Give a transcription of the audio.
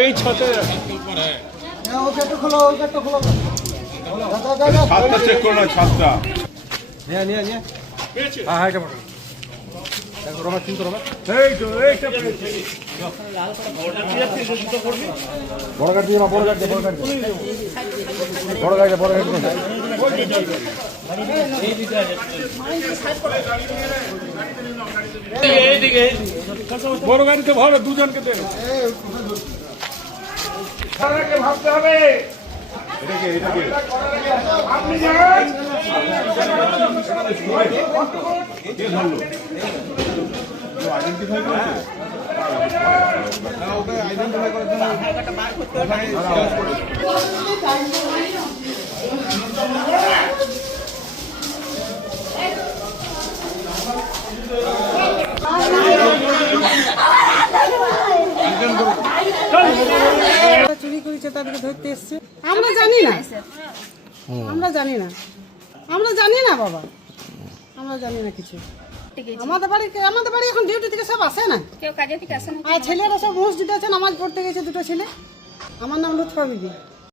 এই ছাতে ওকে একটু খোলো, ওকে একটু খোলো। ছাদটা চেক করো না, ছাদটা। নিয়ে হ্যাঁ এটা বড় দেখো রোমা চিন্তা রোমা এই তো এইটা পেয়েছি। বড় গাড়ি দিয়ে বড় গাড়ি বড় গাড়ি বড় গাড়ি বড় গাড়ি বড় গাড়িতে ভালো দুজনকে দে সারাকে ভাবতে হবে। এটাকে আপনি যান। কে ধরলো? কেউ আইডেন্টিফাই করেছে? না, ওকে আইডেন্টিফাই করার জন্য চুরি করেছে তাদেরকে ধরতে এসছে। আমরা জানি না, আমরা জানি না, আমরা জানি না বাবা, আমরা জানি না কিছু। আমাদের বাড়ি এখন ডিউটি থেকে সব আসে না, কেউ কাজে থেকে আসে না। আর ছেলেরা সব মসজিদে আছে, নামাজ পড়তে গেছে দুটো ছেলে। আমার নাম লুৎফা বিবি।